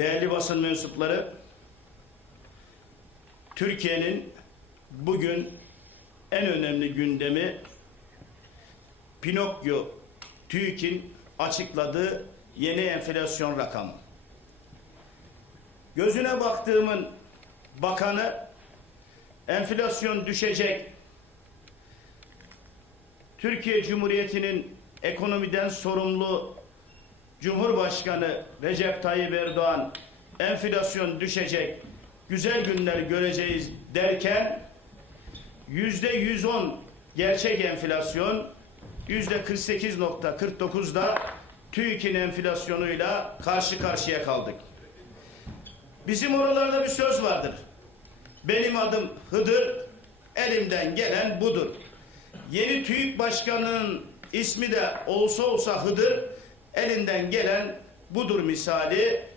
Değerli basın mensupları, Türkiye'nin bugün en önemli gündemi Pinokyo TÜİK'in açıkladığı yeni enflasyon rakamı. Gözüne baktığımın bakanı enflasyon düşecek. Türkiye Cumhuriyeti'nin ekonomiden sorumlu Cumhurbaşkanı Recep Tayyip Erdoğan enflasyon düşecek, güzel günler göreceğiz derken yüzde 110 gerçek enflasyon yüzde 48.49'da TÜİK'in enflasyonuyla karşı karşıya kaldık. Bizim oralarda bir söz vardır. Benim adım Hıdır, elimden gelen budur. Yeni TÜİK Başkanı'nın ismi de olsa olsa Hıdır, elinden gelen budur misali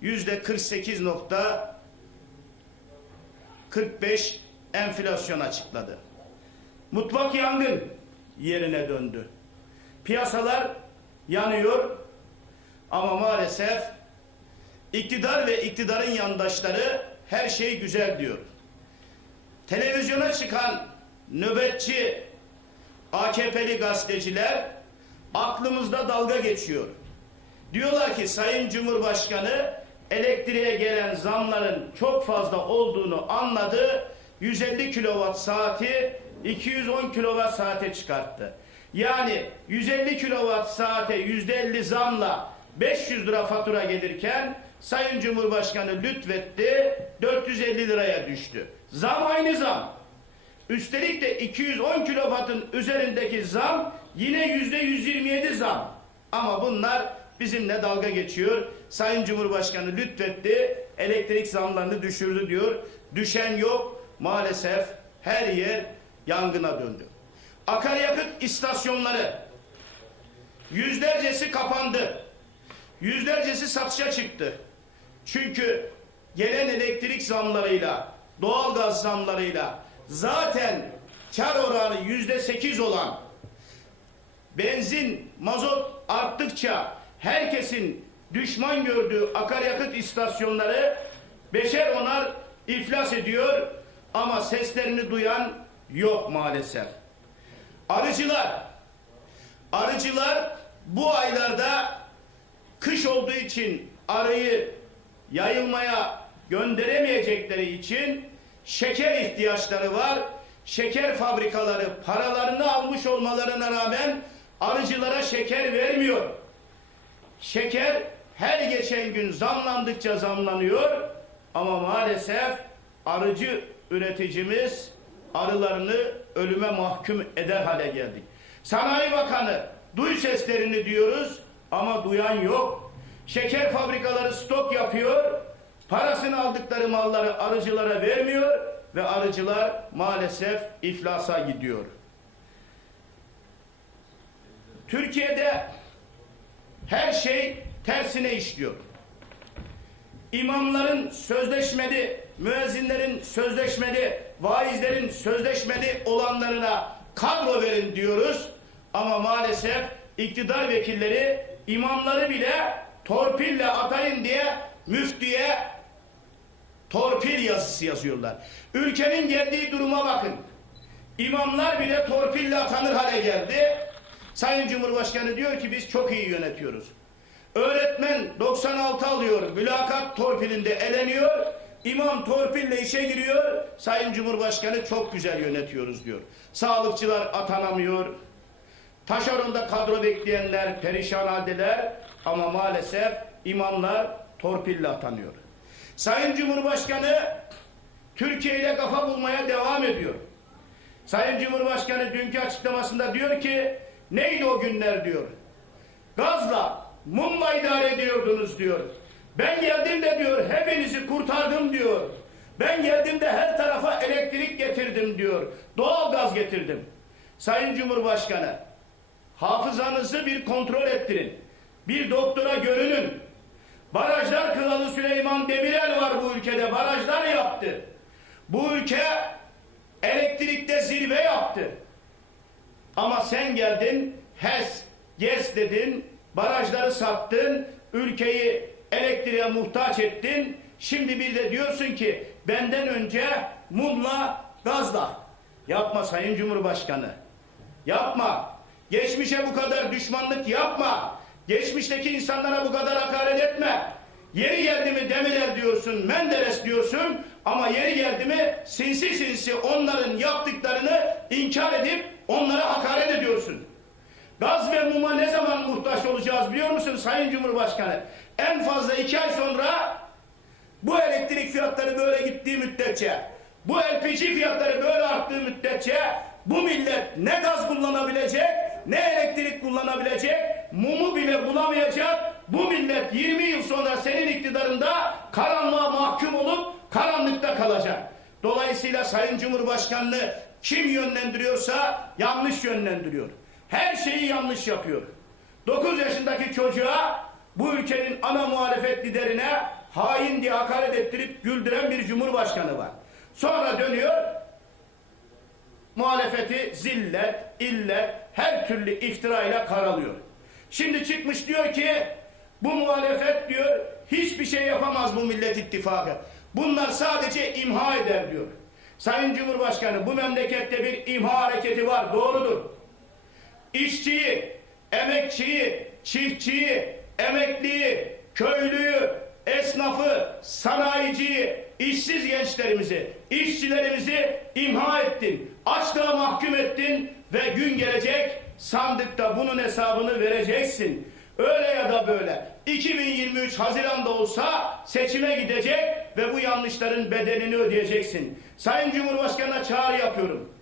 yüzde 48.45 enflasyon açıkladı. Mutfak yangın yerine döndü. Piyasalar yanıyor ama maalesef iktidar ve iktidarın yandaşları her şey güzel diyor. Televizyona çıkan nöbetçi AKP'li gazeteciler aklımızda dalga geçiyor. Diyorlar ki Sayın Cumhurbaşkanı elektriğe gelen zamların çok fazla olduğunu anladı. 150 kilowatt saati 210 kilowatt saate çıkarttı. Yani 150 kilowatt saate %50 zamla 500 lira fatura gelirken Sayın Cumhurbaşkanı lütfetti 450 liraya düştü. Zam aynı zam. Üstelik de 210 kilowattın üzerindeki zam yine yüzde 127 zam. Ama bunlar bizimle dalga geçiyor. Sayın Cumhurbaşkanı lütfetti, elektrik zamlarını düşürdü diyor. Düşen yok. Maalesef her yer yangına döndü. Akaryakıt istasyonları yüzlercesi kapandı. Yüzlercesi satışa çıktı. Çünkü gelen elektrik zamlarıyla, doğalgaz zamlarıyla zaten kar oranı yüzde sekiz olan benzin, mazot arttıkça herkesin düşman gördüğü akaryakıt istasyonları beşer onar iflas ediyor ama seslerini duyan yok maalesef. Arıcılar, arıcılar bu aylarda kış olduğu için arıyı yayılmaya gönderemeyecekleri için şeker ihtiyaçları var. Şeker fabrikaları paralarını almış olmalarına rağmen arıcılara şeker vermiyor. Şeker her geçen gün zamlandıkça zamlanıyor ama maalesef arıcı üreticimiz arılarını ölüme mahkum eder hale geldik. Sanayi Bakanı duy seslerini diyoruz ama duyan yok. Şeker fabrikaları stok yapıyor, parasını aldıkları malları arıcılara vermiyor ve arıcılar maalesef iflasa gidiyor. Türkiye'de her şey tersine işliyor. İmamların sözleşmeli, müezzinlerin sözleşmeli, vaizlerin sözleşmeli olanlarına kadro verin diyoruz. Ama maalesef iktidar vekilleri imamları bile torpille atayın diye müftüye torpil yazısı yazıyorlar. Ülkenin geldiği duruma bakın. İmamlar bile torpille atanır hale geldi. Sayın Cumhurbaşkanı diyor ki biz çok iyi yönetiyoruz. Öğretmen 96 alıyor, mülakat torpilinde eleniyor. İmam torpille işe giriyor. Sayın Cumhurbaşkanı çok güzel yönetiyoruz diyor. Sağlıkçılar atanamıyor. Taşeronda kadro bekleyenler perişan haldeler. Ama maalesef imamlar torpille atanıyor. Sayın Cumhurbaşkanı Türkiye ile kafa bulmaya devam ediyor. Sayın Cumhurbaşkanı dünkü açıklamasında diyor ki neydi o günler diyor. Gazla, mumla idare ediyordunuz diyor. Ben geldim de diyor hepinizi kurtardım diyor. Ben geldiğimde her tarafa elektrik getirdim diyor. Doğal gaz getirdim. Sayın Cumhurbaşkanı hafızanızı bir kontrol ettirin. Bir doktora görünün. Barajlar Kralı Süleyman Demirel var bu ülkede. Barajlar yaptı. Bu ülke elektrikte zirve yaptı. Ama sen geldin HES, GES dedin, barajları sattın, ülkeyi elektriğe muhtaç ettin. Şimdi bir de diyorsun ki benden önce mumla gazla. Yapma Sayın Cumhurbaşkanı. Yapma. Geçmişe bu kadar düşmanlık yapma. Geçmişteki insanlara bu kadar hakaret etme. Yeri geldi mi Demirel diyorsun, Menderes diyorsun ama yeri geldi mi sinsi sinsi onların yaptıklarını inkar edip onlara hakaret ediyorsun. Gaz ve muma ne zaman muhtaç olacağız biliyor musun Sayın Cumhurbaşkanı? En fazla iki ay sonra bu elektrik fiyatları böyle gittiği müddetçe, bu LPG fiyatları böyle arttığı müddetçe bu millet ne gaz kullanabilecek, ne elektrik kullanabilecek, mumu bile bulamayacak. Bu millet 20 yıl sonra senin iktidarında karanlığa mahkum olup karanlıkta kalacak. Dolayısıyla Sayın Cumhurbaşkanlığı kim yönlendiriyorsa yanlış yönlendiriyor. Her şeyi yanlış yapıyor. 9 yaşındaki çocuğa bu ülkenin ana muhalefet liderine hain diye hakaret ettirip güldüren bir cumhurbaşkanı var. Sonra dönüyor muhalefeti zillet, illet, her türlü iftirayla karalıyor. Şimdi çıkmış diyor ki bu muhalefet diyor hiçbir şey yapamaz bu millet ittifakı. Bunlar sadece imha eder diyor. Sayın Cumhurbaşkanı bu memlekette bir imha hareketi var doğrudur. İşçiyi, emekçiyi, çiftçiyi, emekliyi, köylüyü, esnafı, sanayiciyi, işsiz gençlerimizi, işçilerimizi imha ettin. Açlığa mahkum ettin ve gün gelecek sandıkta bunun hesabını vereceksin. Öyle ya da böyle 2023 Haziran'da olsa seçime gidecek ve bu yanlışların bedelini ödeyeceksin. Sayın Cumhurbaşkanı'na çağrı yapıyorum.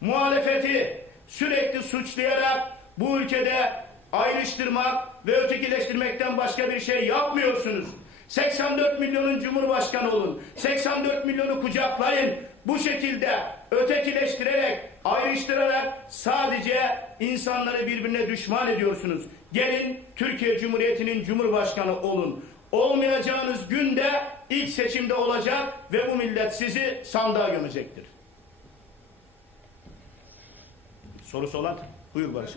Muhalefeti sürekli suçlayarak bu ülkede ayrıştırmak ve ötekileştirmekten başka bir şey yapmıyorsunuz. 84 milyonun cumhurbaşkanı olun. 84 milyonu kucaklayın. Bu şekilde ötekileştirerek, ayrıştırarak sadece insanları birbirine düşman ediyorsunuz. Gelin Türkiye Cumhuriyeti'nin cumhurbaşkanı olun. Olmayacağınız günde ilk seçimde olacak ve bu millet sizi sandığa gömecektir. Sorusu olan buyur Barış. Ee,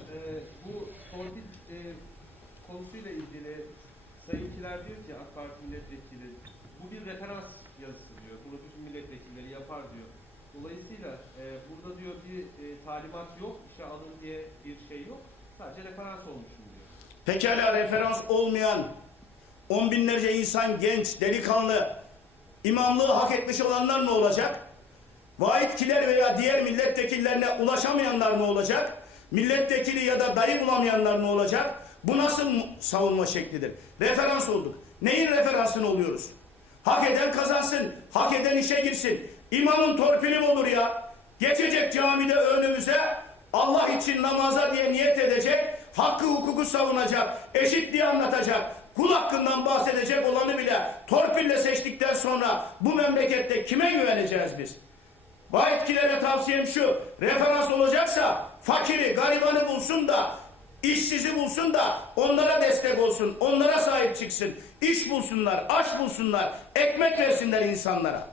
bu torpil e, konusuyla ilgili Sayın Kiler diyor ki AK Parti milletvekili bu bir referans yazısı diyor. Bunu bütün milletvekilleri yapar diyor. Dolayısıyla e, burada diyor bir e, talimat yok, işe alın diye bir şey yok. Sadece referans olmuşum diyor. Pekala referans olmayan on binlerce insan genç, delikanlı imamlığı hak etmiş olanlar ne olacak? Vahitkiler veya diğer milletvekillerine ulaşamayanlar ne olacak? Milletvekili ya da dayı bulamayanlar ne olacak? Bu nasıl savunma şeklidir? Referans olduk. Neyin referansını oluyoruz? Hak eden kazansın, hak eden işe girsin. İmamın torpili olur ya? Geçecek camide önümüze Allah için namaza diye niyet edecek, hakkı hukuku savunacak, eşitliği anlatacak, kul hakkından bahsedecek olanı bile torpille seçtikten sonra bu memlekette kime güveneceğiz biz? Vahyetkilere tavsiyem şu, referans olacaksa fakiri, garibanı bulsun da, işsizi bulsun da onlara destek olsun, onlara sahip çıksın, iş bulsunlar, aş bulsunlar, ekmek versinler insanlara.